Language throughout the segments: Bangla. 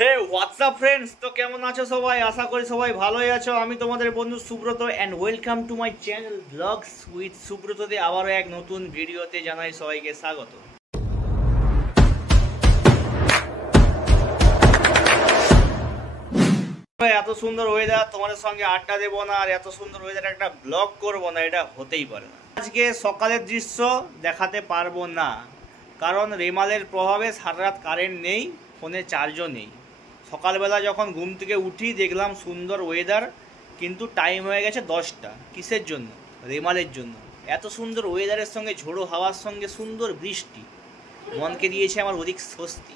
হে হোয়াটসঅ্যাপ ফ্রেন্ডস, তো কেমন আছো সবাই? আশা করি সবাই ভালোই আছো। আমি তোমাদের বন্ধু Subrata and welcome to my channel vlogs with সুব্রততে আবারও এক নতুন ভিডিওতে জানাই সবাইকে স্বাগত। এত সুন্দর ওয়েদার, তোমাদের সঙ্গে আড্ডা দেবো না আর এত সুন্দর ওয়েদার একটা ব্লগ করবো না, এটা হতেই পারে না। আজকে সকালের দৃশ্য দেখাতে পারবো না, কারণ রেমালের প্রভাবে সারা রাত কারেন্ট নেই, ফোনে চার্জও নেই। সকালবেলা যখন ঘুম থেকে উঠি দেখলাম সুন্দর ওয়েদার, কিন্তু টাইম হয়ে গেছে 10টা। কিসের জন্য? রেমালের জন্য। এত সুন্দর ওয়েদারের সঙ্গে ঝোড়ো হাওয়ার সঙ্গে সুন্দর বৃষ্টি মনকে দিয়েছে আমার অধিক স্বস্তি।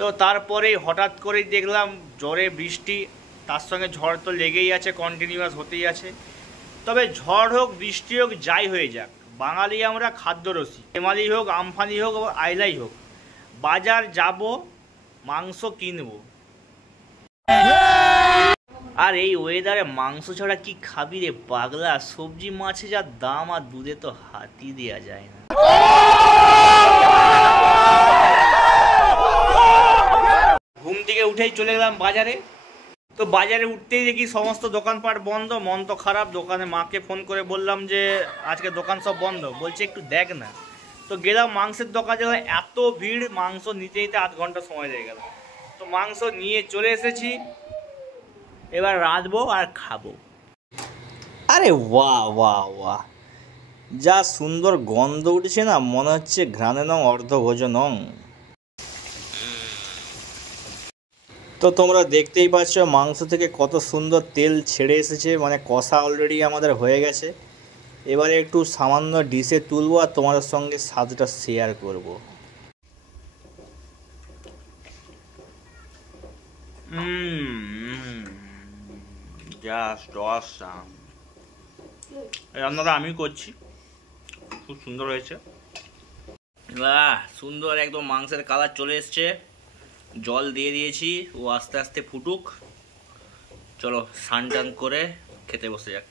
তো তারপরে হঠাৎ করেই দেখলাম জোরে বৃষ্টি, তার সঙ্গে ঝড় তো লেগেই আছে, কন্টিনিউয়াস হতেই আছে। তবে ঝড় হোক বৃষ্টি হোক যাই হয়ে যাক, বাঙালি আমরা খাদ্যরসিক। রেমালি হোক, আমফানি হোক, আইলাই হোক, বাজার যাব, মাংস কিনবো। আর এই ওয়েদারে মাংস ছাড়া কি খাবি রে পাগলা? সবজি মাছে যা দাম, আর দুধে তো হাতি দেওয়া যায় না। ঘুম থেকে উঠেই চলে গেলাম বাজারে। তো বাজারে উঠতেই দেখি সমস্ত দোকানপাট বন্ধ, মন তো খারাপ। দোকানে মাকে ফোন করে বললাম যে আজকে দোকান সব বন্ধ, বলছে একটু দেখ না। তো গেলাম মাংসের দোকানে, এত ভিড়, মাংস নিতে নিতে আধ ঘন্টা সময় লেগে গেল। তো মাংস নিয়ে চলে এসেছি, এবার রাঁধবো আর খাবো। আরে বাহ বাহ বাহ, যা সুন্দর গন্ধ উঠেছে না, মনে হচ্ছে ঘ্রাণে নং অর্ধভোজনং। তো তোমরা দেখতেই পাচ্ছ মাংস থেকে কত সুন্দর তেল ছেড়ে এসেছে, মানে কষা অলরেডি আমাদের হয়ে গেছে। এবারে একটু সামান্য ডিশে তুলবো আর তোমাদের সঙ্গে স্বাদটা শেয়ার করব। Just awesome. রান্নাটা আমি করছি, খুব সুন্দর হয়েছে। সুন্দর একদম মাংসের কালার চলে এসছে। জল দিয়ে দিয়েছি, ও আস্তে আস্তে ফুটুক। চলো স্নান টান করে খেতে বসে যাক।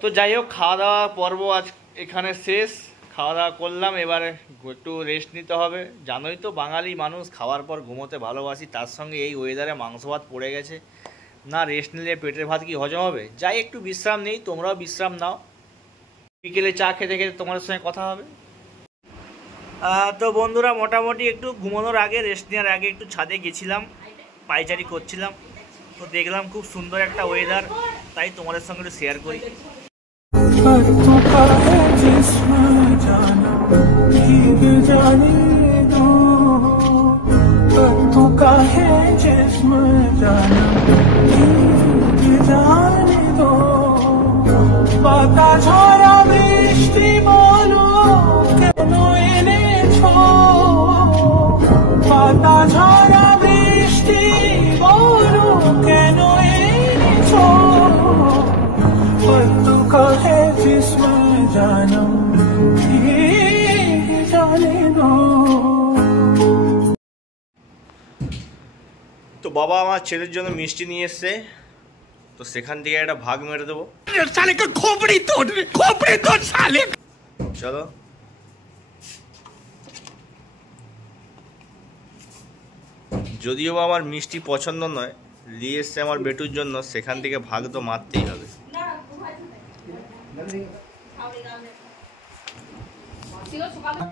তো যাই হোক, খাওয়া দাওয়া পর্ব আজ এখানে শেষ। খাওয়া দাওয়া করলাম, এবারে একটু রেস্ট নিতে হবে। জানোই তো বাঙালি মানুষ খাওয়ার পর ঘুমোতে ভালোবাসি, তার সঙ্গে এই ওয়েদারে মাংস ভাত পড়ে গেছে, না রেস্ট নিলে পেটের ভাত কি হজম হবে? যাই একটু বিশ্রাম নেই, তোমরাও বিশ্রাম নাও। বিকেলে চা খেতে খেতে তোমাদের সঙ্গে কথা হবে। তো বন্ধুরা, মোটামুটি একটু ঘুমানোর আগে, রেস্ট নেওয়ার আগে একটু ছাদে গেছিলাম, পায়চারি করছিলাম। তো দেখলাম খুব সুন্দর একটা ওয়েদার, তাই তোমাদের সঙ্গে একটু শেয়ার করি। তো বাবা আমার ছেলের জন্য মিষ্টি নিয়ে এসছে, তো সেখান থেকে একটা ভাগ মেরে দেবো। চলো। যদিও বা আমার মিষ্টি পছন্দ নয়, নিয়ে এসছে আমার বেটুর জন্য, সেখান থেকে ভাগ তো মারতেই হবে।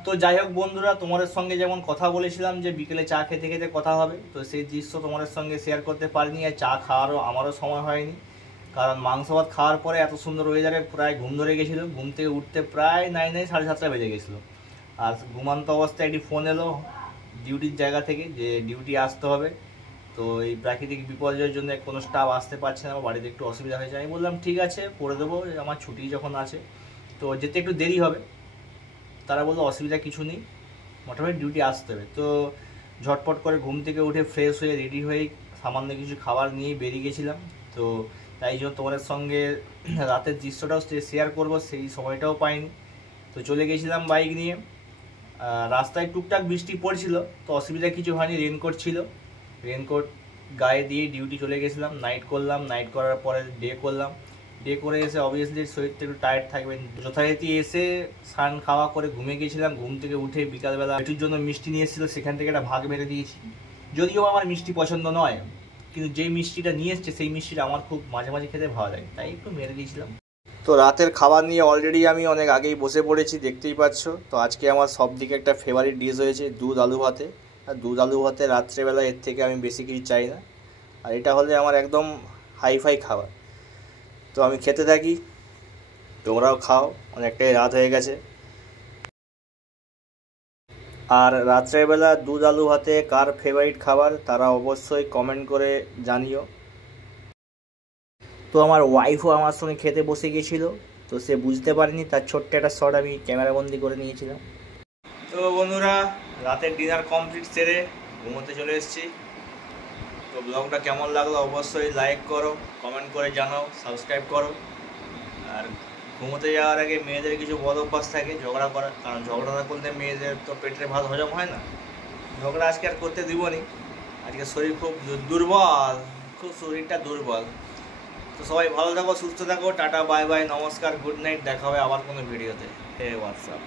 তো যাই হোক বন্ধুরা, তোমাদের সঙ্গে যেমন কথা বলেছিলাম যে বিকেলে চা খেতে খেতে কথা হবে, তো সেই দৃশ্য তোমাদের সঙ্গে শেয়ার করতে পারিনি। আর চা খাওয়ারও আমারও সময় হয়নি, কারণ মাংস ভাত খাওয়ার পরে এত সুন্দর ওয়েদারে প্রায় ঘুম ধরে গেছিলো। ঘুম থেকে উঠতে প্রায় 9-7:30 বেজে গেছিলো। আর ঘুমান্ত অবস্থায় একটি ফোন এলো ডিউটির জায়গা থেকে যে ডিউটি আসতে হবে। তো এই প্রাকৃতিক বিপর্যয়ের জন্য কোনো স্টাফ আসতে পারছে না, বাড়িতে একটু অসুবিধা হয়েছে। আমি বললাম ঠিক আছে, করে দেবো, আমার ছুটি যখন আছে তো যেতে একটু দেরি হবে। তারা বললো অসুবিধা কিছু নেই, মোটামুটি ডিউটি আসতে হবে। তো ঝটপট করে ঘুম থেকে উঠে ফ্রেশ হয়ে রেডি হয়ে সামান্য কিছু খাবার নিয়েই বেরিয়ে গেছিলাম। তো তাই জন্য তোমাদের সঙ্গে রাতের দৃশ্যটাও শেয়ার করব, সেই সময়টাও পাইনি। তো চলে গেছিলাম বাইক নিয়ে। রাস্তায় টুকটাক বৃষ্টি পড়ছিল, তো অসুবিধা কিছু হয়নি, রেনকোট ছিল, রেনকোট গায়ে দিয়ে ডিউটি চলে গেছিলাম। নাইট করলাম, নাইট করার পরে ডে করলাম। ডে করে এসে অবভিয়াসলি শরীরটা একটু টায়ার্ড থাকবেন। যথারীতি এসে স্নান খাওয়া করে ঘুমিয়ে গিয়েছিলাম। ঘুম থেকে উঠে বিকালবেলা একটুর জন্য মিষ্টি নিয়ে এসেছিলো, সেখান থেকে একটা ভাগ মেরে দিয়েছি। যদিও আমার মিষ্টি পছন্দ নয়, কিন্তু যেই মিষ্টিটা নিয়ে এসছে সেই মিষ্টিটা আমার খুব মাঝে মাঝে খেতে ভালো লাগে, তাই একটু মেরে দিয়েছিলাম। তো রাতের খাবার নিয়ে অলরেডি আমি অনেক আগেই বসে পড়েছি, দেখতেই পাচ্ছ। তো আজকে আমার সব দিকে একটা ফেভারিট ডিশ হয়েছে দুধ আলু ভাতে। আর দুধ আলু ভাতে রাত্রেবেলা এর থেকে আমি বেশি কিছু চাই না, আর এটা হলে আমার একদম হাইফাই খাবার। তো আমি খেতে থাকি, তোমরাও খাও, অনেকটাই রাত হয়ে গেছে। আর রাত্রেবেলা দুধ আলু ভাতে কার ফেভারিট খাবার তারা অবশ্যই কমেন্ট করে জানিও। তো আমার ওয়াইফও আমার সঙ্গে খেতে বসে গিয়েছিল, তো সে বুঝতে পারেনি, তার ছোট্ট একটা শট আমি ক্যামেরাবন্দি করে নিয়েছিলাম। তো বন্ধুরা, রাতের ডিনার কমপ্লিট সেরে ঘুমোতে চলে এসেছি। তো ব্লগটা কেমন লাগলো অবশ্যই লাইক করো, কমেন্ট করে জানাও, সাবস্ক্রাইব করো। আর ঘুমোতে যাওয়ার আগে মেয়েদের কিছু বদ অভ্যাস থাকে ঝগড়া করার, কারণ ঝগড়া না করলে মেয়েদের তো পেটের ভাত হজম হয় না। ঝগড়া আজকে আর করতে দিবনি, আজকে শরীর খুব দুর্বল, খুব শরীরটা দুর্বল। তো সবাই ভালো থাকো, সুস্থ থাকো, টাটা বাই বাই, নমস্কার, গুড নাইট, দেখা হবে আবার কোনো ভিডিওতে। হে হোয়াটসঅ্যাপ।